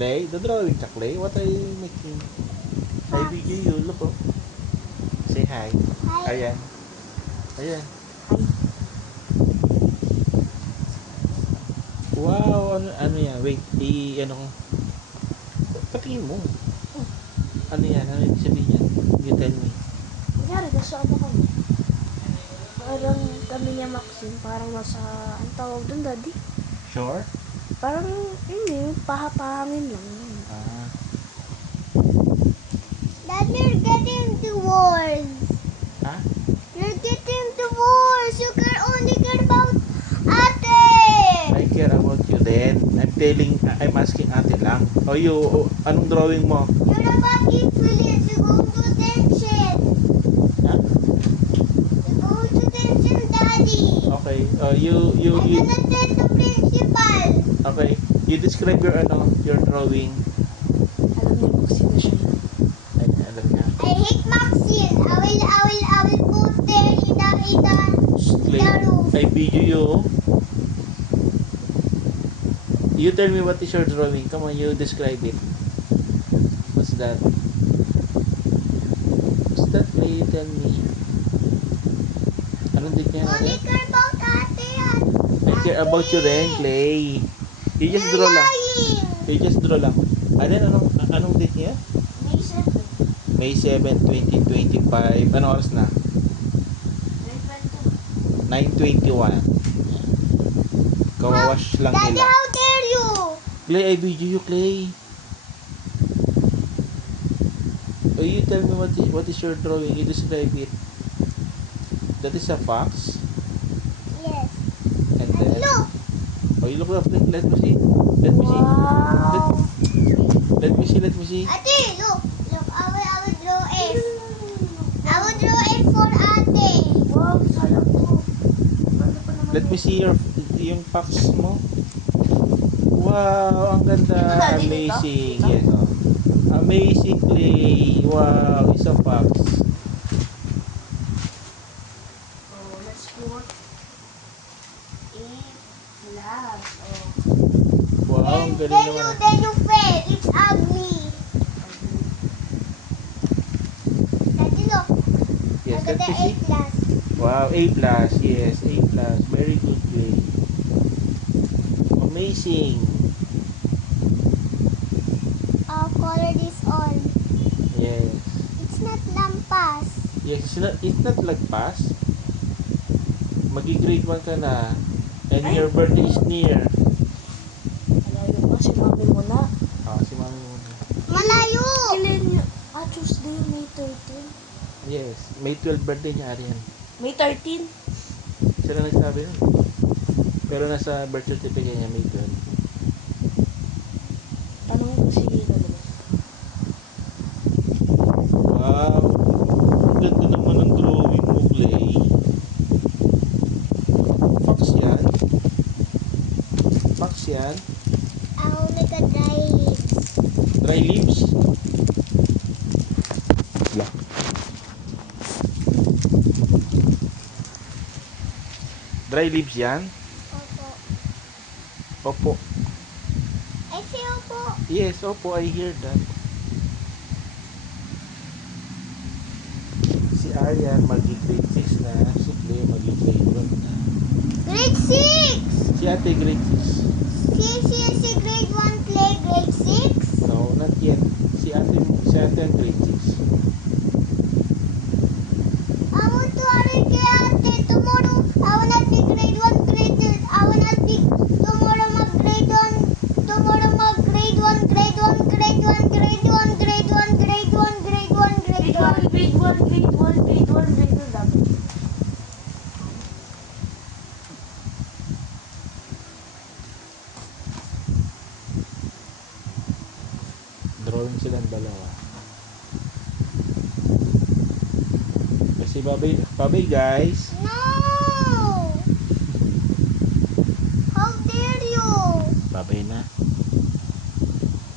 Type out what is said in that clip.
Clay? The drawing ka, Clay? What are you making? Hi, video you. Look, oh. Say hi. Hi. Ayan. Ayan. Wow, ano yan? Wait, ano ko? Patingin mo. Ano yan? Ano yung sabihin yan? You tell me. Kunyari, nasa ano kami? Parang kami niya Maxine, parang nasa, ang tawag doon, Daddy? Sure? Parang, hindi, pahapahangin lang. Ah. Dad, you're getting divorced. Ha? You're getting divorced. You can only care about ate. I care about you then. I'm asking ate lang. O anong drawing mo? You're about influence. You go to detention. Ha? You go to detention, Daddy. Okay. I'm gonna tell the principal. Okay. You describe your drawing. Alam niyo kung sino siya. Ay, alam niya. I hate Maxine. I will put there in the room. I video you. You tell me what is your drawing. Come on, you describe it. What's that? What's that? Play, tell me. Anong din niya? Only care about ate. I care about you then, Clay. You just draw lang. Lying. You just draw lang. Anong date niya? May 7. May 7, 2025. Ano oras na? 9:21. Kawawash lang Daddy, nila. how dare you? Clay, I video you, Clay. Oh, you tell me what is your drawing. You describe it. That is a fox. Yes. And then, Look. oh, you look up. Let me see. Let me see. Wow. Let me see. Let me see. Ate, look. Look, I will draw F. I will draw F for ate. Wow, sayang to. Let me see yung fox mo. Wow, ang ganda. Amazing. Yes, oh. Amazing, Clay. Wow, it's a fox. Let's put A plus. Wow, ang galing naman. Then you fail. It's ugly. Daddy, look. Yes, I got let the me A see. plus. Wow, A+. Yes, A+. Very good, Clay. Amazing. I'll color this on. Yes. It's not lampas. Yes, it's not like pass. Magi-grade 1 ka na. And your birthday is near. Malayo pa, si mami mo na. Si mami mo na. Malayo! Kailan yun? Tuesday, May 13. Yes, May 12 birthday niya, Arian. May 13? Siya na nagsabi nun. Pero nasa birth certificate niya, May 12. Tanong ko si Hino naman. Wow. Ang ganda naman ang drawing mo, Clay. Fox yan. Fox yan. Ako nagka-dry lips. Dry leaves. Yeah. Dry leaves yan. Opo. Opo. Ay, si Opo. Yes, opo, I hear that. Si Arian magi-grade 6 na. Si Clay magi-grade 1 na. Grade 6! Si ate grade 6. Si grade 1 play grade 6? No, not yet. Si ate ang grade 6. I want to hurry ate. Tomorrow, I will not be grade 1 grade 2. I will not be tomorrow grade 1. Tomorrow grade 1 grade 1 grade 1 grade 1 grade 1 grade 1 grade 1 grade 1 grade 1 grade 1 grade 1 grade 1 dapat. Drawing silang dalawa. Kasi babay guys. No! How dare you? Babay na.